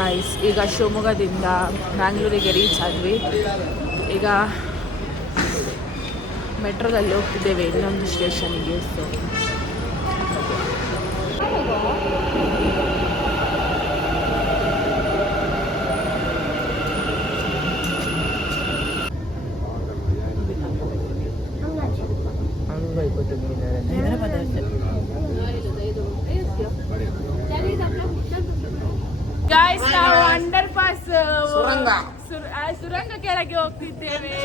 Guys, ಈಗ ಶಿವಮೊಗ್ಗದಿಂದ ಬ್ಯಾಂಗ್ಳೂರಿಗೆ reach ಆದ್ವಿ. ಈಗ ಮೆಟ್ರೋದಲ್ಲಿ ಹೋಗ್ತಿದ್ದೇವೆ ಇನ್ನೊಂದು ಸ್ಟೇಷನ್ಗೆ. ಸೊ ಗಾಯ್ಸ್, ನಾವು ಅಂಡರ್ ಪಾಸ್ ಸುರಂಗ ಕೆಳಗೆ ಹೋಗ್ತಿದ್ದೇವೆ.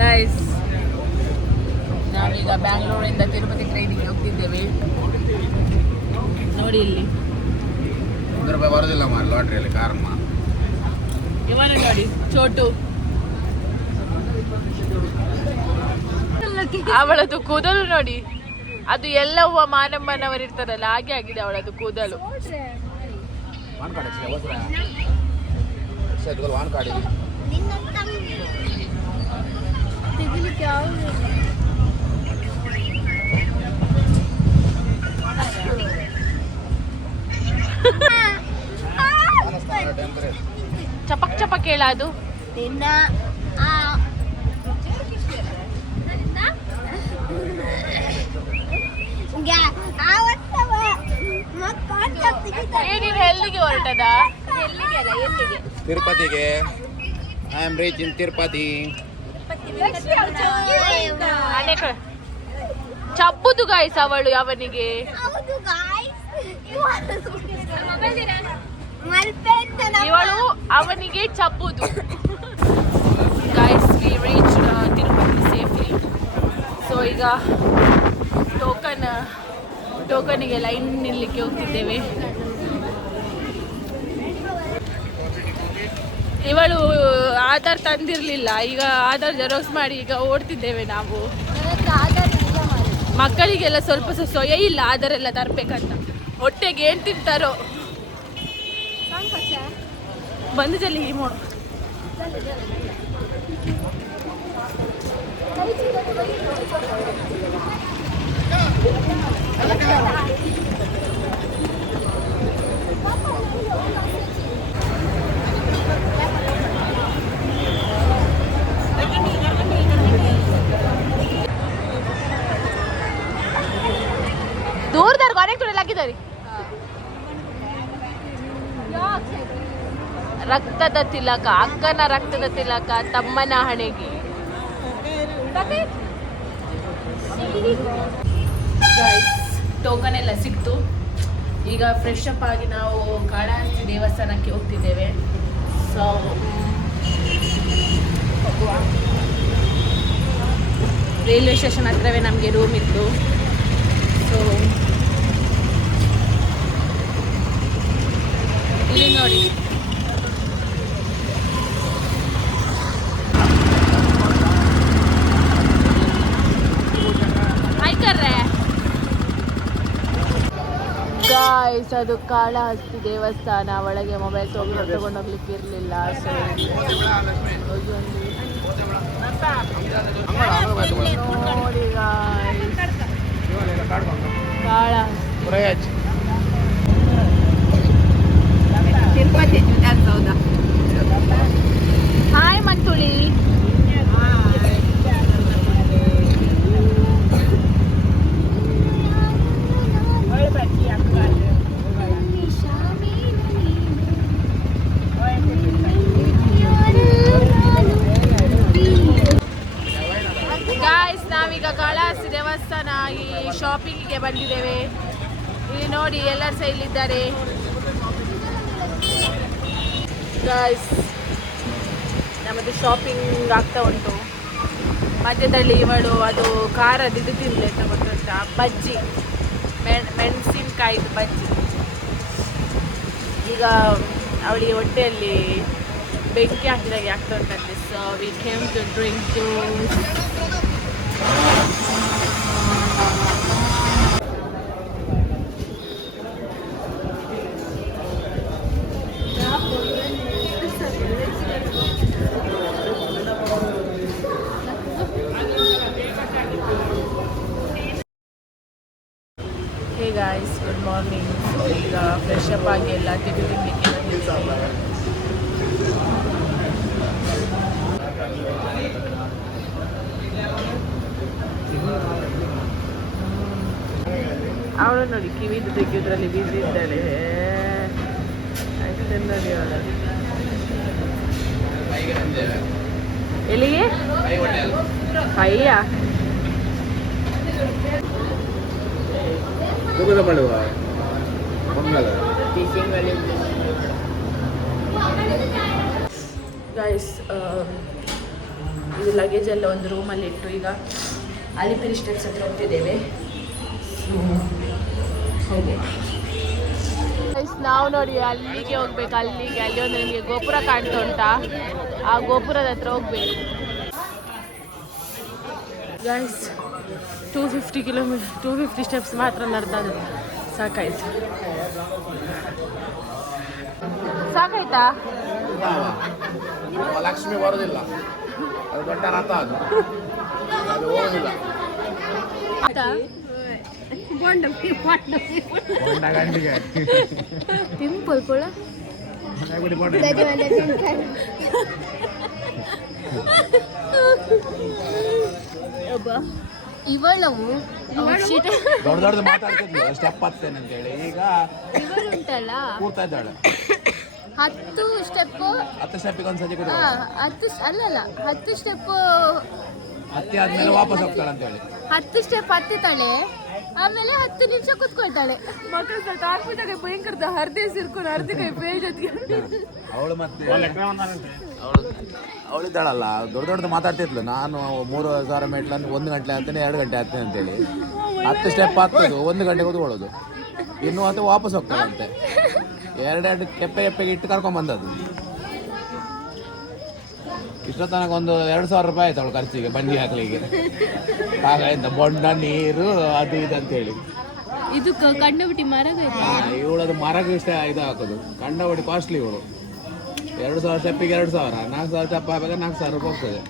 ಗಾಯ್ಸ್, ನಾವೀಗ ಬ್ಯಾಂಗ್ಳೂರಿಂದ ತಿರುಪತಿ ಟ್ರೈನಿಗೆ ಹೋಗ್ತಿದ್ದೇವೆ. ನೋಡಿ ಇಲ್ಲಿ ಬರೋದಿಲ್ಲ ಲಾಟ್ರಿಯಲ್ಲಿ ಕಾರಮ್ಮ ಇವನ ನೋಡಿ, ಚೋಟು. ಅವಳದು ಕೂದಲು ನೋಡಿ, ಅದು ಎಲ್ಲವ್ವ ಮಾನಮ್ಮನವರು ಇರ್ತಾರಲ್ಲ ಹಾಗೆ ಆಗಿದೆ ಅವಳದು ಕೂದಲು. ಚಪಕ್ ಚಪಕ್ ಹೇಳ ಅದು. ನೀನು ಎಲ್ಲಿಗೆ ಹೊರಟದ? ತಿರುಪತಿಗೆ. I am reach in Tirupati. ಚಪ್ಪುದು ಗಾಯ್ಸ್ ಅವಳು ಅವನಿಗೆ. ಇವಳು ಅವನಿಗೆ ಚಪ್ಪುದು. Guys, we reach Tirupati safely. So ಈಗ ಟೋಕನ್ಗೆ ಲೈನ್ ನಿಲ್ಲಕ್ಕೆ ಹೋಗ್ತಿದ್ದೇವೆ. ಇವಳು ಆಧಾರ್ ತಂದಿರಲಿಲ್ಲ, ಈಗ ಆಧಾರ್ ಜೆರಾಕ್ಸ್ ಮಾಡಿ ಈಗ ಓಡ್ತಿದ್ದೇವೆ ನಾವು. ಮಕ್ಕಳಿಗೆಲ್ಲ ಸ್ವಲ್ಪ ಸೊಯ ಇಲ್ಲ ಆಧಾರ್ ಎಲ್ಲ ತರಬೇಕಂತ. ಹೊಟ್ಟೆಗೆ ಏನು ತಿಂತಾರೋ. ಬಂದು ಜಲ್ಲಿ ಮೋಡು. ದೂರದವ್ರಿಗೆ ಅನೇಕ ತುಳಿ ಹಾಕಿದ್ದಾರೆ. ರಕ್ತದ ತಿಲಕ, ಅಕ್ಕನ ರಕ್ತದ ತಿಲಕ ತಮ್ಮನ ಹಣೆಗೆ. ಟೋಕನ್ ಎಲ್ಲ ಸಿಕ್ತು. ಈಗ ಫ್ರೆಶ್ ಅಪ್ ಆಗಿ ನಾವು ಕಾಳಹಸ್ತಿ ದೇವಸ್ಥಾನಕ್ಕೆ ಹೋಗ್ತಿದ್ದೇವೆ. ಸೊ ರೈಲ್ವೆ ಸ್ಟೇಷನ್ ಹತ್ರವೇ ನಮಗೆ ರೂಮ್ ಇತ್ತು. ಸೊ ಇಲ್ಲಿ ನೋಡಿ, ಗಾಯ್ಸ್, ಅದು ಕಾಳಹಸ್ತಿ ದೇವಸ್ಥಾನ. ಒಳಗೆ ಮೊಬೈಲ್ ತಗೊಂಡೋಗ್ಲಿಕ್ಕೆ ಇರಲಿಲ್ಲ. ಸೊ ನೋಡಿ ಕಾಳಹಸ್ತಿ ತಿರುಪತಿ. ಹಾಯ್ ಮಂತುಳಿ. ಗಾಯ್ಸ್, ನಾವೀಗ ಕಾಳಹಸ್ತಿ ದೇವಸ್ಥಾನ ಈ ಶಾಪಿಂಗಿಗೆ ಬಂದಿದ್ದೇವೆ. ಇಲ್ಲಿ ನೋಡಿ ಎಲ್ಲರೂ ಸಹ ಇಲ್ಲಿದ್ದಾರೆ. ಗಾಯ್ಸ್, ನಮ್ಮದು ಶಾಪಿಂಗ್ ಆಗ್ತಾ ಉಂಟು. ಮಧ್ಯದಲ್ಲಿ ಇವಳು ಅದು ಖಾರದ ಇದು ತಿಂದೆ ಅಂತ ಗೊತ್ತುಂಟಾ, ಬಜ್ಜಿ, ಮೆಣಸಿನ್ಕಾಯಿದು ಬಜ್ಜಿ. ಈಗ ಅವಳಿಗೆ ಹೊಟ್ಟೆಯಲ್ಲಿ ಬೆಂಕಿ ಹಾಕಿದಾಗೆ ಆಗ್ತಾ ಉಂಟಂತೆ. So we came to drink juice. Hey guys, morning. So ಈಗ ಫ್ರೆಶ್ ಅಪ್ ಆಗಿ ಎಲ್ಲ ತಿಂಡಿ ತಿನ್ನಲಿಕ್ಕೆ ಬಂದಿದ್ದೀವಿ. ಅವಳು ನೋಡಿ ಕಿವಿದು ತೆಗೆಯೋದ್ರಲ್ಲಿ ಬಿಸಿ ಇದ್ದಾಳೆ. ನೋಡಿ ಅವಳು ಎಲ್ಲಿಗೆ ಅಯ್ಯ ಗೈಸ್, ಇದು ಲಗೇಜ್ ಎಲ್ಲ ಒಂದು ರೂಮಲ್ಲಿ ಇಟ್ಟು ಈಗ ಅಲಿಪಿರಿ ಸ್ಟೆಪ್ಸ್ ಹತ್ರ ಹೋಗ್ತಿದ್ದೇವೆ. ನಾವು ನೋಡಿ ಅಲ್ಲಿಗೆ ಹೋಗ್ಬೇಕು. ಅಲ್ಲಿ ಒಂದು ನಿಮಗೆ ಗೋಪುರ ಕಾಣ್ತಾ ಉಂಟಾ, ಆ ಗೋಪುರದ ಹತ್ರ ಹೋಗ್ಬೇಕು. ಗೈಸ್ 250 ಸ್ಟೆಪ್ಸ್ ಮಾತ್ರ ನಡೆದದು. ಸಾಕಾಯ್ತು. ಸಾಕಾಯ್ತಾ? ಲಕ್ಷ್ಮಿ ಬರೋದಿಲ್ಲ, ಅದು ದೊಡ್ಡ ರಥ, ಅದು ಹೋಗೋದಿಲ್ಲ. ಪಿಂಪಲ್ ಕೂಡ ಇವಳವು ದೊಡ್ಡ ದೊಡ್ಡದು ಮಾತಾಡ್ತಿದ್ಲು, ಸ್ಟೆಪ್ ಹತ್ತೇನೆ ಅಂತ ಹೇಳಿ. ಈಗ ಇವಳು ಉಂಟಲ್ಲ ಕೂರ್ತಾ ಇದ್ದಾಳೆ. 10 ಸ್ಟೆಪ್ಪಿಗೆ ಒಂದ್ಸತಿ ಕೂಡ 10 ಅಲ್ಲಲ್ಲ 10 ಸ್ಟೆಪ್ ಹತ್ತಿ ಆದ್ಮೇಲೆ ವಾಪಸ್ ಹೋಗ್ತಾಳೆ ಅಂತ ಹೇಳಿ. 10 ಸ್ಟೆಪ್ ಹತ್ತಿತಾಳೆ, ಆಮೇಲೆ 10 ನಿಮಿಷ ಕುತ್ಕೊಳ್ತಾಳೆ. ಮಕ್ಕಳು ಹಾಕ್ಬಿಟ್ಟಾಗ ಭಯಂಕರದ ಹರ್ದೆ ಸಿರ್ಕೊಂಡು ಹರ್ದಿ ಕೈ ಪೇಜ್ ಅವಳು ಮತ್ತೆ ಅವಳಿದ್ದಾಳಲ್ಲ, ದೊಡ್ಡ ದೊಡ್ಡದು ಮಾತಾಡ್ತಿದ್ಲು. ನಾನು 3000 ಮೆಟ್ಲನ್ನು 1 ಗಂಟೆ ಆಗ್ತೇನೆ, 2 ಗಂಟೆ ಆಗ್ತೇನೆ ಅಂತೇಳಿ 10 ಸ್ಟೆಪ್ ಹಾಕ್ತದ್ದು 1 ಗಂಟೆ ಕೂತ್ಕೊಳ್ಳೋದು. ಇನ್ನು ಅಂತ ವಾಪಸ್ ಹೋಗ್ತಾಳಂತೆ. 2 ಕೆಪ್ಪೆಗೆ ಇಟ್ಟು ಕರ್ಕೊಂಡ್ಬಂದದ್ದು. ಇಷ್ಟೋ ತನಕ ಒಂದು 2000 ರೂಪಾಯಿ ಆಯ್ತು ಅವಳು ಖರ್ಚಿಗೆ ಬಂಡಿ ಹಾಕ್ಲಿಕ್ಕೆ. ಹಾಗಾಯ್ತ ಬೊಂಡ ನೀರು ಅದು ಇದು ಅಂತೇಳಿ. ಇದು ಕಂಡಬಿಟ್ಟು ಮರ ಇವಳದು ಮರಗೆ ಇಷ್ಟ ಇದು ಹಾಕೋದು. ಕಂಡಬಿಟ್ಟು ಕಾಸ್ಟ್ಲಿ ಇವಳು. 2000 ಸ್ಟೆಪ್ಪಿಗೆ 2000, 4000 ಸ್ಟೆಪ್ ಹಾಕಿದ್ರೆ 4000 ರೂಪಾಯಿ ಹೋಗ್ತದೆ.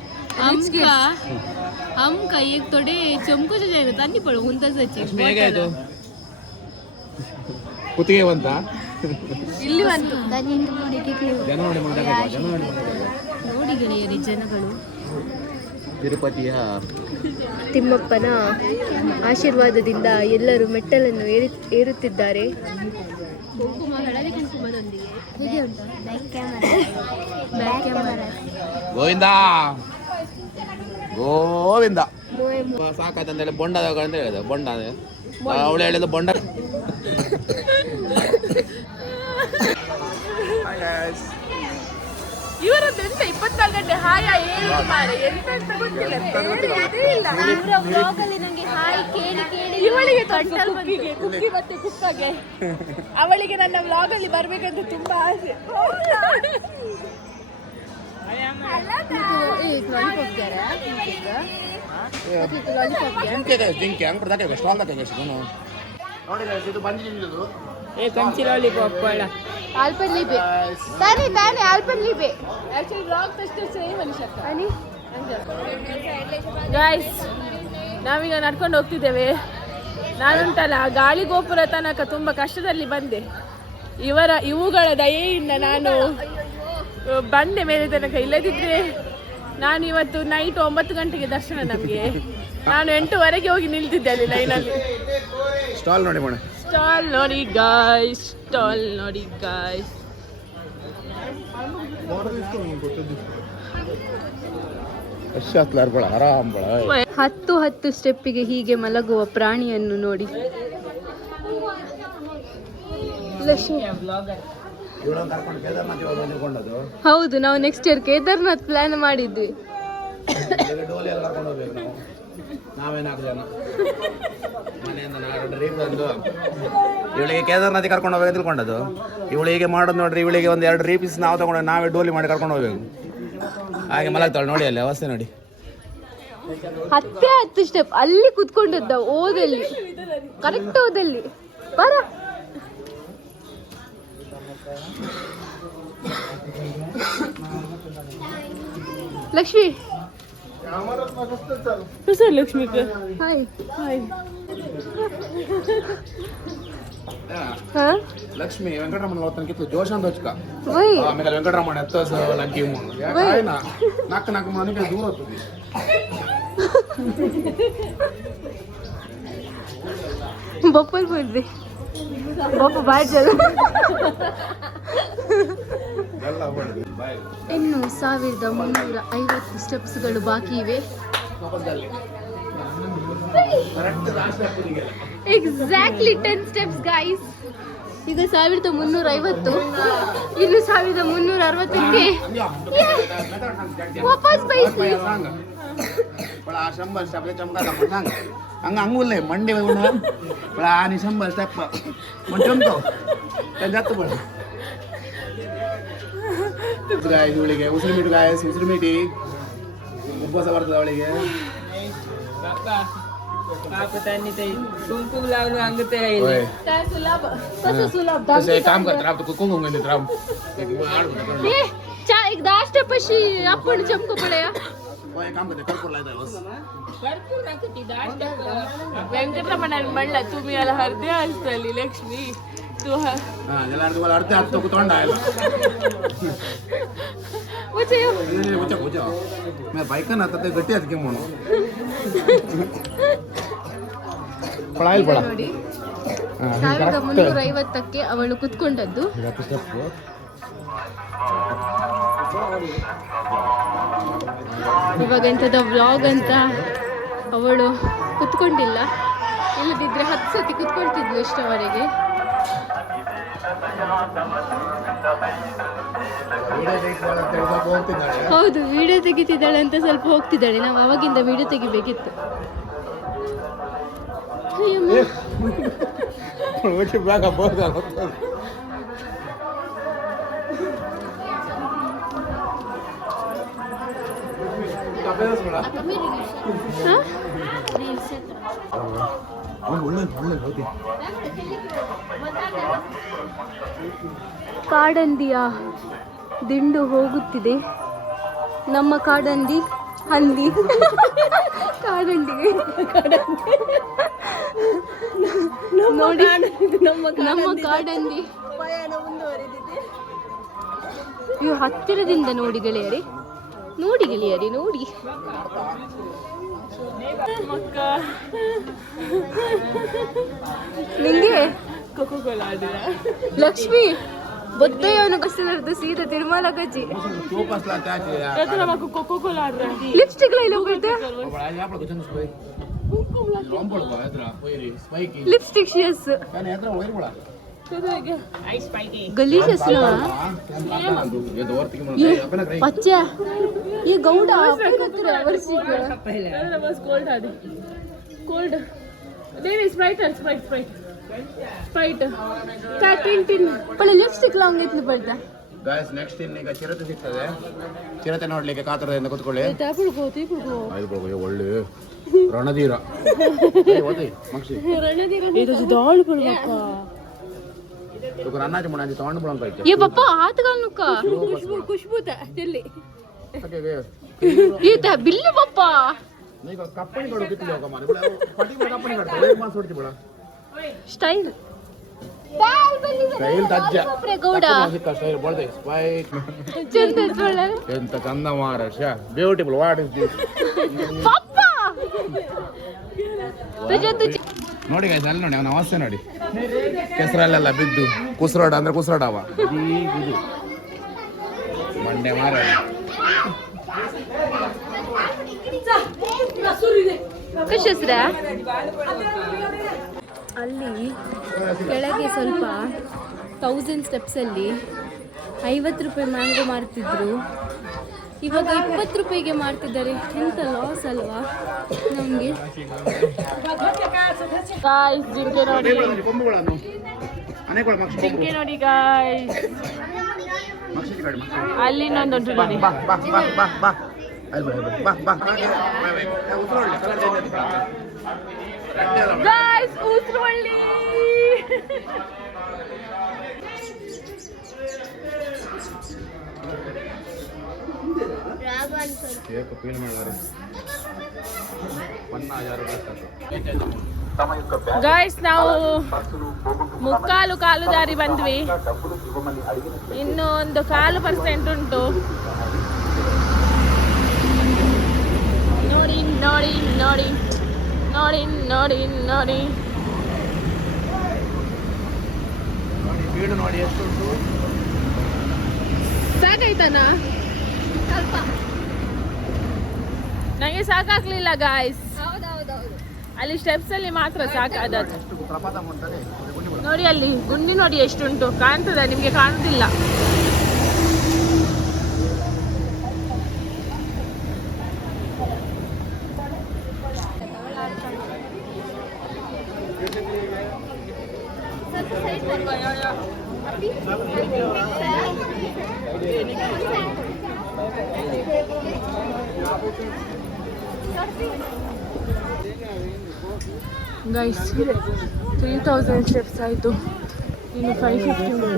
हमका एक थोड़े चमको जो जाएगा तानी पड़ो उनता सच्ची ಹೇಗಾಯ್ತು ಕುತ್ತಿಗೆ ಬಂತ ಇಲ್ಲಿ ಬಂತು ಜನ ನೋಡಿ ಗೆಳೆಯರಿ ಜನಗಳು. ತಿರುಪತಿಯ ತಿಮ್ಮಪ್ಪನ ಆಶೀರ್ವಾದದಿಂದ ಎಲ್ಲರೂ ಮೆಟ್ಟಲನ್ನು ಏರುತ್ತಿದ್ದಾರೆ. ಕುಂಕುಮ ಹಳದಿ ಕುಂಕುಮದೊಂದಿಗೆ ಹೇಗೆ ಉಂಟು? ಬ್ಯಾಕ್ ಕ್ಯಾಮರಾ ಗೋವಿಂದ ಗೋವಿಂದ ಸಾಕಾಯ್ತಂದೇಳಿ ಬೊಂಡ ಅಂತ ಹೇಳಿದೆ. ಬೊಂಡ ಅವಳು ಹೇಳಿದ ಬೊಂಡ. ಇವರದ್ದು ಎಂತ 24 ಗಂಟೆ ಹಾಯ ಹೇಳುದು ಮಾರೆ ಎಂತ ಅಂತ ಗೊತ್ತಿಲ್ಲ. ಇವರ ಬ್ಲಾಗಲ್ಲಿ ನಂಗೆ ಹಾಯ್ ಕೇಳಿ ಕೇಳಿ ಇವಳಿಗೆ ಕುಕ್ಕಿ ಮತ್ತೆ ಕುಕ್ಕಗೆ ಅವಳಿಗೆ ನನ್ನ ಬ್ಲಾಗಲ್ಲಿ ಬರ್ಬೇಕಂತ ತುಂಬಾ ಆಸೆ. ಜಿಂಕೆ ಅಂಕರ್ ದಾಕೆ ಸ್ಟಾಲ್ ದಾಕೆ ನೋಡಿ ಇದು ಬಂದು ನಿಲ್ಲದು. कंची लॉलीपॉप वाला आल्पेनलिबे ताने ताने Alpenliebe actually rock tester same ಅನಿಸುತ್ತೆ. आणि ಗೈಸ್ ನಾವೀಗ ನಡ್ಕೊಂಡು ಹೋಗ್ತಿದ್ದೇವೆ. ನಾನುಂಟಲ್ಲ ಗಾಳಿ ಗೋಪುರ ತನಕ ತುಂಬ ಕಷ್ಟದಲ್ಲಿ ಬಂದೆ. ಇವುಗಳ ದಯೆಯಿಂದ ನಾನು ಬಂದೆ ಮೇಲೆ ತನಕ. ಇಲ್ಲದಿದ್ದರೆ ನಾನು ಇವತ್ತು ನೈಟ್ 9 ಗಂಟೆಗೆ ದರ್ಶನ ನಮಗೆ. ನಾನು 8ವರೆಗೆ ಹೋಗಿ ನಿಲ್ತಿದ್ದೆ ಅಲ್ಲಿ ಲೈನಲ್ಲಿ. ಸ್ಟಾಲ್ ನೋಡಿ ಮೋಣ, ಸ್ಟಾಲ್ ನೋಡಿ ಗಾಯ್ಸ್, ಸ್ಟಾಲ್ ನೋಡಿ ಗಾಯ್ಸ್. ಆರಾಮ್ 10 ಸ್ಟೆಪ್ಪಿಗೆ ಹೀಗೆ ಮಲಗುವ ಪ್ರಾಣಿಯನ್ನು ನೋಡಿ. ಹೌದು, ನಾವು ನೆಕ್ಸ್ಟ್ ಇಯರ್ ಕೇದಾರ್ನಾಥ್ ಪ್ಲಾನ್ ಮಾಡಿದ್ವಿ. ನಾವೇನಾಗ ಜನ ಮನೆಯಿಂದ ಬಂದು ಇವಳಿಗೆ ಕೇದಾರ್ನಾಥ್ ಕರ್ಕೊಂಡು ಹೋಗ್ಬೇಕು ತಿಳ್ಕೊಂಡದ್ದು. ಇವಳಿಗೆ ಮಾಡೋದು ನೋಡ್ರಿ, ಇವಳಿಗೆ ಒಂದು 2 ರೀಪೀಸ್ ನಾವು ತಗೊಂಡು ನಾವೇ ಡೋಲಿ ಮಾಡಿ ಕರ್ಕೊಂಡು ಹೋಗ್ಬೇಕು. ಹಾಗೆ ಮಲಗ್ತಾಳೆ ನೋಡಿ, ಅಲ್ಲಿ ಅವಸ್ಥೆ ನೋಡಿ. 10 ಸ್ಟೆಪ್ ಅಲ್ಲಿ ಕುತ್ಕೊಂಡದ್ದ ಓದಲ್ಲಿ, ಕರೆಕ್ಟ್ ಓದಲ್ಲಿ ಬರ. ಲಕ್ಷ್ಮಿ लक्ष्मी हाय हाय ಹಾ ಲಕ್ಷ್ಮಿ ವೆಂಕಟರಮಣ ಹೋಗ್ತಾನಕ್ಕಿತ್ತು ಜೋಶ ಅಂತ ಹೊಚ್ಕ ವೈ ಆಮೇಲೆ ವೆಂಕಟರಮಣ ಎತ್ತಸ ಲಂಕಿ ನಾಲ್ಕು ನಾಲ್ಕು ಮನೆಗೆ ದೂರ ಹೋಗ್ತದೆ ಬಪ್ಪಲ್ ಬಿಡ್ರಿ ಬಪ್ಪ ಬಾಯ್ ಜಲ ಇನ್ನು 1350 ಸ್ಟೆಪ್ಸ್ಗಳು ಬಾಕಿ ಇವೆ. Exactly 10 steps guys. ಈಗ 1350, ಇನ್ನು 1360ಕ್ಕೆ ವಾಪಸ್ ಬೈಸಿ. शंभर स्टेप चमका सांग हंग अंगुल मंडे आणि 100 स्टेप मग जमतो जातो पण गायस ಇವಳಿಗೆ ಉಸಿರು ಮೀಟು ಗಾಯಸ್ ಉಸಿರು ಮೀಟಿ ಉಪವಾಸ ಬರ್ತದೆ ಅವಳಿಗೆ कुंकुम लावून अंगते काम करत राहतो कुंकुम घेत राम एकदा स्टेपशी आपण चमको पडया काम करते कर्पूर लायता बस ವೆಂಕಟರಮಣ म्हणला तुम्ही याला हरदे असतली लक्ष्मी तू हा याला तुम्हाला अर्थ हात तो तोंड आहे उचे उचा उचा मैं बाइक ना आता ते गट्टी आहेत की म्हणून पळायला पळा ನೋಡಿ 1350ಕ್ಕೆ ಅವಳು ಕುತ್ಕೊಂಡದ್ದು. ಇವಾಗ ಎಂಥದ ವ್ಲಾಗ್ ಅಂತ ಅವಳು ಕುತ್ಕೊಂಡಿಲ್ಲ, ಇಲ್ಲದಿದ್ರೆ 10 ಸತಿ ಕುತ್ಕೊಳ್ತಿದ್ಲು ಇಷ್ಟವರೆಗೆ. ಹೌದು, ವಿಡಿಯೋ ತೆಗಿತಿದ್ದಾಳೆ ಅಂತ ಸ್ವಲ್ಪ ಹೋಗ್ತಿದ್ದಾಳೆ. ನಾವು ಅವಾಗಿಂದ ವಿಡಿಯೋ ತೆಗಿಬೇಕಿತ್ತು. ಕಾಡಂದಿಯ ದಿಂಡು ಹೋಗುತ್ತಿದೆ. ನಮ್ಮ ಕಾಡಂದಿ ಹಂದಿ ಕಾಡಂದಿಗೆ ನೋಡಿ, ನಮ್ಮ ಕಾಡಂದಿ ಇವು ಹತ್ತಿರದಿಂದ ನೋಡಿ ಗೆಳೆಯರಿ, ನೋಡಿ ಗೆಳೆಯರಿ, ನೋಡಿ. ನಿಂಗೆ ಲಕ್ಷ್ಮಿ ಬೊದ್ದೆಯವನು ಬಸ್ಸಿನದ್ದು ಸೀದಾ ತಿರುಮಲ ಗಜ್ಜಿ. ಲಿಪ್ಸ್ಟಿಕ್ ಲೈಲ ಲಿಪ್ಸ್ಟಿಕ್ ಶಿಯಸ್ ಗಲೀಜಸ್ ಪಚ್ಚ ಈ ಗೌಡ कोल्ड नहीं स्प्राइट स्प्राइट स्प्राइट स्प्राइट क्या टिन टिन पहले लिपस्टिक लाऊंगे इतने पड़ता गाइस नेक्स्ट दिन ಈಗ ಚಿರತೆ ಸಿಗ್ತದೆ. ಚಿರತೆ ನೋಡ್ಲಿಕ್ಕೆ ಕಾತರದಿಂದ ಕೂತ್ಕೊಳ್ಳಿ. ಆಯ್ತು ಒಳ್ಳೆ ರಣಧೀರ ಓದಿ ಮಕ್ಷಿ ರಣಧೀರ ಇದು ದಾಳು ಬಿಡಬೇಕ तो अन्नाचे मुनाची तोंड बुळंग पाहिजे. ये पप्पा हात घाल नुका. खुशबू दिल्ली ये त्या बिल्ली पप्पा नाही का कपणी काढू किती लोक मारे पाठी वर कपणी काढतो एक मास सोडची बडा स्टाईल स्टाईल ताज्या बापरे गौडा स्टाईल बोलते स्पाइक चंदच बोला ಎಂತ ಚಂದ ಮಾರಶ ಬ್ಯೂಟಿಫುಲ್ ವಾಟ್ ಇಸ್ ದಿಸ್ ಪಪ್ಪ ನೋಡಿ ಗೈಸ್ ಅಲ್ಲಿ ನೋಡಿ ಅವನ ಅವಸ್ಥೆ ನೋಡಿ, ಕೆಸರಲ್ಲೆಲ್ಲ ಬಿದ್ದು ಕುಸ್ರಾಡ ಅಂದ್ರೆ ಕುಸ್ರಾಡವ ಇದು ಮಂಡೆ ಮಾರ. ಕಶಸ್ರ ಅಲ್ಲಿ ಕೆಳಗೆ ಸ್ವಲ್ಪ 1000 ಸ್ಟೆಪ್ಸಲ್ಲಿ 50 ರೂಪಾಯಿ ಮ್ಯಾಂಗೋ ಮಾರ್ತಿದ್ರು, ಇವಾಗ 20 ರೂಪಾಯಿಗೆ ಮಾರ್ತಿದ್ದಾರೆ. ಎಂತ ಲಾಸ್ ಅಲ್ವಾ ನಮಗೆ. ಗಾಯ್ಸ್ ಜಿಂಕೆ ನೋಡಿ, ಕೊಂಬುಗಳನ್ನು ಅನೇಕ ಜಿಂಕೆ ನೋಡಿ ಗಾಯ್ಸ್, ಅಲ್ಲಿ ಇನ್ನೊಂದು ನೋಡಿ. ಬಾ ಬಾ ಬಾ ಬಾ ಬಾ ಬಾ ಬಾ ಗಾಯ್ಸ್ ಉಸ್ರವಳ್ಳಿ एक फील मिळणार 50,000 रुपये ಗಾಯ್ಸ್ ನಾವು ಕಾಲು ದಾರಿ ಬಂದ್ವಿ, ಇನ್ನು ಒಂದು 1/4% ಉಂಟು. ನೋಡಿ ನೋಡಿ ನೋಡಿ ನೋಡಿ ನೋಡಿ ನೋಡಿ ಬೀಡು ನೋಡಿ ಎಷ್ಟು ಉಂಟು. ಸಾಕಾಯ್ತಾನ? ಸ್ವಲ್ಪ ನನಗೆ ಸಾಕಾಗ್ಲಿಲ್ಲ ಗಾಯ್ಸ್, ಅಲ್ಲಿ ಸ್ಟೆಪ್ಸ್ ಅಲ್ಲಿ ಮಾತ್ರ ಸಾಕಾದದ್ದು. ನೋಡಿ ಅಲ್ಲಿ ಗುಂಡಿ ನೋಡಿ ಎಷ್ಟುಂಟು, ಕಾಣ್ತದೆ ನಿಮ್ಗೆ? ಕಾಣುದಿಲ್ಲ. ಗೈಸ್ 3000 ಸ್ಟೆಪ್ಸ್ ಆಯಿತು, ಇನ್ನು 550 ಉಂಟು.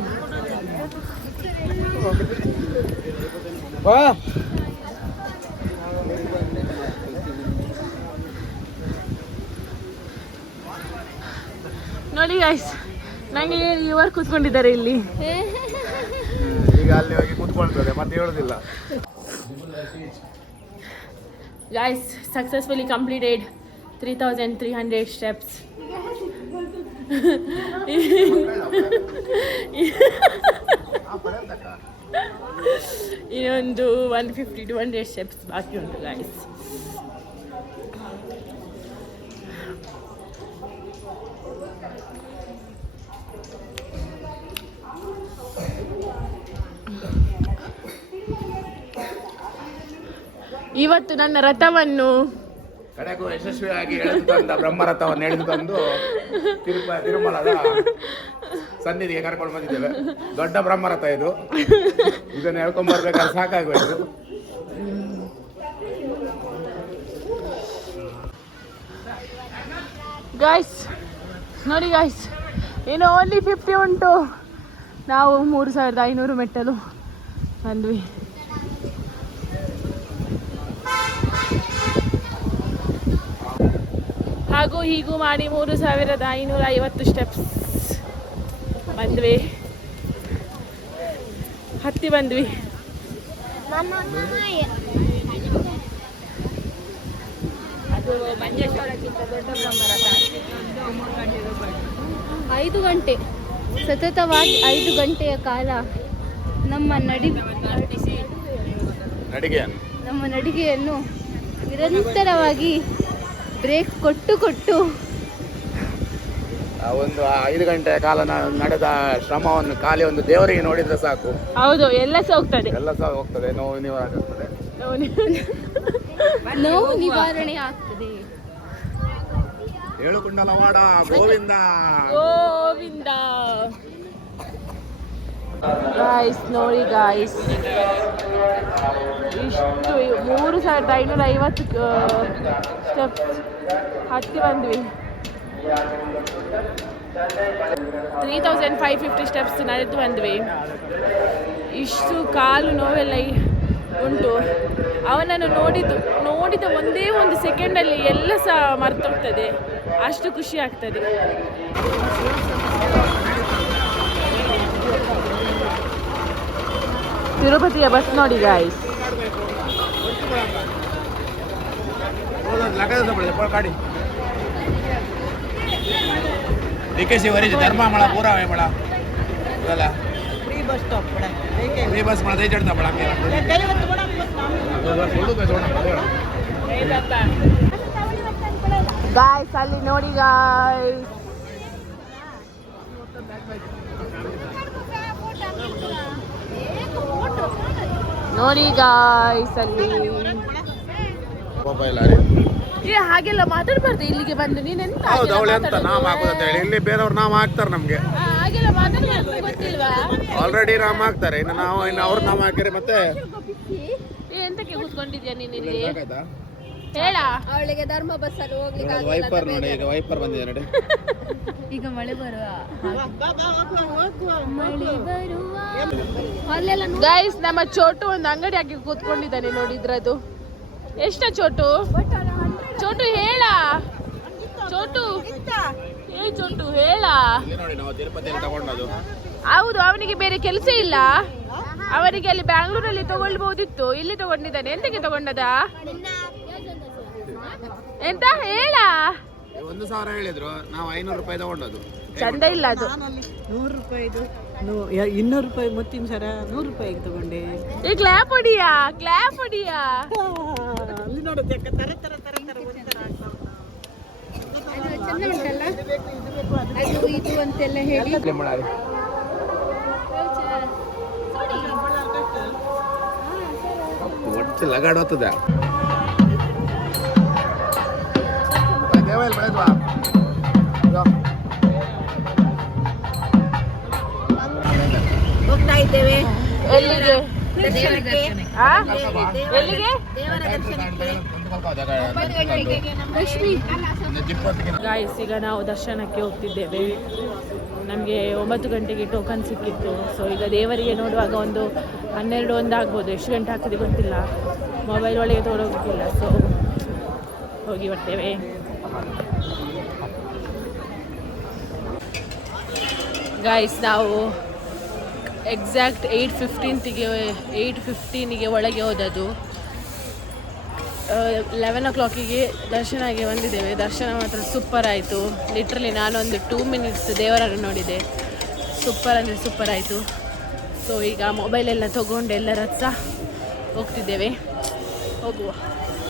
ನೋಡಿ ಗೈಸ್, ನಂಗೆ ಇವರು ಕೂತ್ಕೊಂಡಿದ್ದಾರೆ ಇಲ್ಲಿ. ಈಗ ಅಲ್ಲಿ ಹೋಗಿ ಕೂತ್ಕೊಳ್ತದೆ, ಮತ್ತೆ ಹೇಳುದಿಲ್ಲ. Guys successfully completed 3300 steps. ಇನ್ನೊಂದು 150 to 100 steps ಬಾಕಿ ಉಂಟು ಗೈಸ್. ಇವತ್ತು ನನ್ನ ರಥವನ್ನು ಕಡೆಗೂ ಯಶಸ್ವಿಯಾಗಿ ಎಳೆದು ತಂದ ಬ್ರಹ್ಮರಥವನ್ನು ಎಳೆದು ತಂದು ತಿರುಮಲದ ಸನ್ನಿಧಿಗೆ ಕರ್ಕೊಂಡು ಬಂದಿದ್ದೇವೆ. ದೊಡ್ಡ ಬ್ರಹ್ಮರಥ ಇದು, ಇದನ್ನು ಹೇಳ್ಕೊಂಡ್ ಬರ್ಬೇಕಾದ್ರೆ ಸಾಕಾಗೋಯ್ತು. ಗಾಯ್ಸ್ ನೋಡಿ ಗಾಯ್ಸ್, ಇನ್ನು ಓನ್ಲಿ 50 ಉಂಟು. ನಾವು 3500 ಮೆಟ್ಟಲು ಬಂದ್ವಿ. ಹಾಗೂ ಹೀಗೂ ಮಾಡಿ 3550 ಸ್ಟೆಪ್ಸ್ ಬಂದ್ವಿ, ಹತ್ತಿ ಬಂದ್ವಿ. ಅದು ಮಂಜೇಶ್ವರಕ್ಕಿಂತ ದೊಡ್ಡ ಬ್ರಹ್ಮರಥ. 5 ಗಂಟೆ ಸತತವಾಗಿ 5 ಗಂಟೆಯ ಕಾಲ ನಮ್ಮ ನಡಿಗೆಯನ್ನು ನಿರಂತರವಾಗಿ ಬ್ರೇಕ್ ಕೊಟ್ಟು ಒಂದು 5 ಗಂಟೆಯ ಕಾಲ ನಡೆದ ಶ್ರಮವನ್ನು ಖಾಲಿ ಒಂದು ದೇವರಿಗೆ ನೋಡಿದ್ರೆ ಸಾಕು. ಹೌದು, ಎಲ್ಲ ಸಹ ಹೋಗ್ತದೆ, ನೋವು ನಿವಾರಣೆ, ನೋವು ನಿವಾರಣೆ ಆಗ್ತದೆ. ಏಳುಕುಂಡಲವಾಡ ಗೋವಿಂದ ಗೋವಿಂದ. ಗಾಯ್ಸ್ ನೋಡಿ ಗಾಯ್ಸ್, ಇಷ್ಟು 3550 ಸ್ಟೆಪ್ಸ್ ಹತ್ತಿ ಬಂದ್ವಿ. 3550 ಸ್ಟೆಪ್ಸ್ ನಡೆದು ಬಂದ್ವಿ. ಇಷ್ಟು ಕಾಲು ನೋವೆಲ್ಲ ಉಂಟು. ಅವನನ್ನು ನೋಡಿದ ಒಂದೇ ಒಂದು ಸೆಕೆಂಡಲ್ಲಿ ಎಲ್ಲ ಸಹ ಮರ್ತೋಗ್ತದೆ, ಅಷ್ಟು ಖುಷಿ ಆಗ್ತದೆ. ತಿರುಪತಿಯ ಬಸ್ ನೋಡಿ ಗಾಯ್ಸ್. DKC वरीच धर्मा मला पूरा आहे मला चला फ्री बस स्टॉप मला ते चढता पडा ಗಾಯ್ಸ್ ಅಲ್ಲಿ ನೋಡಿ ಗಾಯ್ಸ್, ನೋಡಿ ಗಾಯ್ಸ್ ಅಲ್ಲಿ. ಹಾಗೆಲ್ಲ ಮಾತಾಡ್ಬಾರ್ದು ಇಲ್ಲಿಗೆ ಬಂದು. ನೀನೆಂತ ನಾಮ್ ಹಾಕೋದಂತ ಹೇಳಿ, ಇಲ್ಲಿ ಬೇರೆಯವ್ರು ನಾಮ್ ಹಾಕ್ತಾರೆ ನಮ್ಗೆ. ಹಾಗೆಲ್ಲ ಮಾತಾಡ್ಬಾರ್ದು, ಗೊತ್ತಿಲ್ವಾ? ಆಲ್ರೆಡಿ ನಾಮ್ ಹಾಕ್ತಾರೆ, ಇನ್ನು ಅವ್ರ ನಾಮ್ ಹಾಕಿದ್ರೆ ಮತ್ತೆ ಎಂತಕ್ಕೆ ಕೂತ್ಕೊಂಡಿದ್ಯಾ ನೀನ್ ಇಲ್ಲಿ? ಹೇಳ ಅವಳಿಗೆ ಧರ್ಮ ಬಸ್ ಅಲ್ಲಿ ಹೋಗ್ಲಿಕ್ಕೆ ವೈಪರ್ ನೋಡಿ, ಈಗ ವೈಪರ್ ಬಂದಿದೆ ನೋಡಿ. ಈಗ ಮಳೆ ಬರುವ ಅಲ್ಲೆಲ್ಲ ಗೈಸ್, ನಮ್ಮ ಚೋಟು ಒಂದು ಅಂಗಡಿ ಹಾಕಿ ಕೂತ್ಕೊಂಡಿದ್ದಾನೆ ನೋಡಿ. ಇದ್ರದ್ದು ಎಷ್ಟ ಚೋಟು? ಚೋಟು ಹೇಳ. ಚೋಟು ಏ ಚೋಟು ಹೇಳ. ಇಲ್ಲಿ ನೋಡಿ ನಾವು ತಿರುಪತಿಯಲ್ಲಿ ತಗೊಂಡದು. ಹೌದು, ಅವನಿಗೆ ಬೇರೆ ಕೆಲಸ ಇಲ್ಲ. ಅವನಿಗೆ ಅಲ್ಲಿ ಬ್ಯಾಂಗ್ಳೂರಲ್ಲಿ ತಗೊಳ್ಬಹುದಿತ್ತು, ಇಲ್ಲಿ ತಗೊಂಡಿದ್ದಾನೆ. ಎಂತಕ್ಕೆ ತಗೊಂಡದ ಎಂತ ಹೇಳ. 1,000 ಹೇಳಿದ್ರು, ನಾವು 500 ರೂಪಾಯಿ ತಗೊಂಡದು. ಚಂದ ಇಲ್ಲ ಅದು. 100 ರೂಪಾಯಿದು 200 ರೂಪಾಯಿ ಮುತ್ತಿನ ಸರ 100 ರೂಪಾಯಿಗೆ ತಗೊಂಡೆ. ಈ ಕ್ಲಾಪ್ ಹೊಡಿಯಾ, ಕ್ಲಾಪ್ ಹೊಡಿಯಾ. ಅಲ್ಲಿ ನೋಡು ತರ ತರ ತರ ತರ ಒಂಥರ ಚಂದ ಉಂಟಲ್ಲ ಅದು ಇದು ಅಂತೆಲ್ಲ ಹೇಳಿ. ಒಟ್ಟು ಲಗಾಡೋತದ. ಹೋಗ್ತಾ ಇದ್ದೇವೆ ಎಲ್ಲಿಗೆ? ಆ? ಎಲ್ಲಿಗೆ? ಗಾಯ್ಸ್, ಈಗ ನಾವು ದರ್ಶನಕ್ಕೆ ಹೋಗ್ತಿದ್ದೇವೆ. ನಮಗೆ 9 ಗಂಟೆಗೆ ಟೋಕನ್ ಸಿಕ್ಕಿತ್ತು. ಸೊ ಈಗ ದೇವರಿಗೆ ನೋಡುವಾಗ ಒಂದು 12-1 ಆಗ್ಬೋದು. ಎಷ್ಟು ಗಂಟೆ ಆಗ್ತದೆ ಗೊತ್ತಿಲ್ಲ, ಮೊಬೈಲ್ ಒಳಗೆ ತಗೊಂಡೋಗ್ಲಿಕ್ಕಿಲ್ಲ. ಸೊ ಹೋಗಿ ಬರ್ತೇವೆ. ಗಾಯ್ಸ್, ನಾವು ಎಕ್ಸಾಕ್ಟ್ 8:15ಗೆ ಒಳಗೆ ಹೋದದ್ದು. 11 o'clockಗೆ ದರ್ಶನ ಆಗಿ ಬಂದಿದ್ದೇವೆ. ದರ್ಶನ ಮಾತ್ರ ಸೂಪರ್ ಆಯಿತು. ಲಿಟ್ರಲಿ ನಾನೊಂದು 2 minutes ದೇವರನ್ನು ನೋಡಿದೆ. ಸೂಪರ್ ಅಂದರೆ ಸೂಪರ್ ಆಯಿತು. ಸೊ ಈಗ ಮೊಬೈಲೆಲ್ಲ ತೊಗೊಂಡು ಎಲ್ಲರ ಹತ್ರ ಹೋಗ್ತಿದ್ದೇವೆ. ಹೋಗುವ.